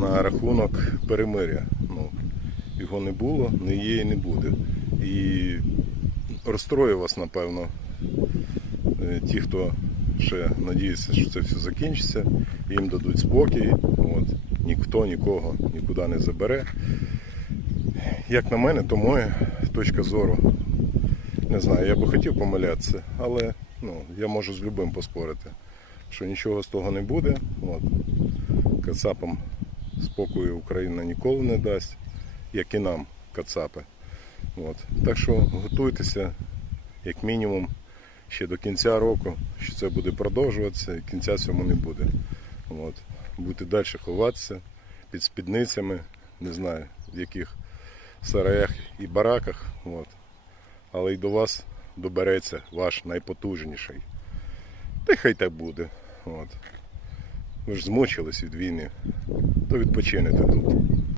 на рахунок перемиря. Ну, його не було, не є і не буде. І розстроює вас, напевно, е, ті, хто ще надіється, що це все закінчиться, їм дадуть спокій, от, ніхто нікого нікуди не забере. Як на мене, то моя точка зору. Не знаю, я би хотів помилятися, але ну, я можу з любим поспорити, що нічого з того не буде. От. Кацапам спокою Україна ніколи не дасть, як і нам, кацапи. От. Так що готуйтеся, як мінімум, ще до кінця року, що це буде продовжуватися, і кінця цьому не буде. От. Будете далі ховатися під спідницями, не знаю, в яких сараях і бараках. От. Але й до вас добереться ваш найпотужніший. Та хай так буде. От. Ви ж змучились від війни, то відпочинете тут.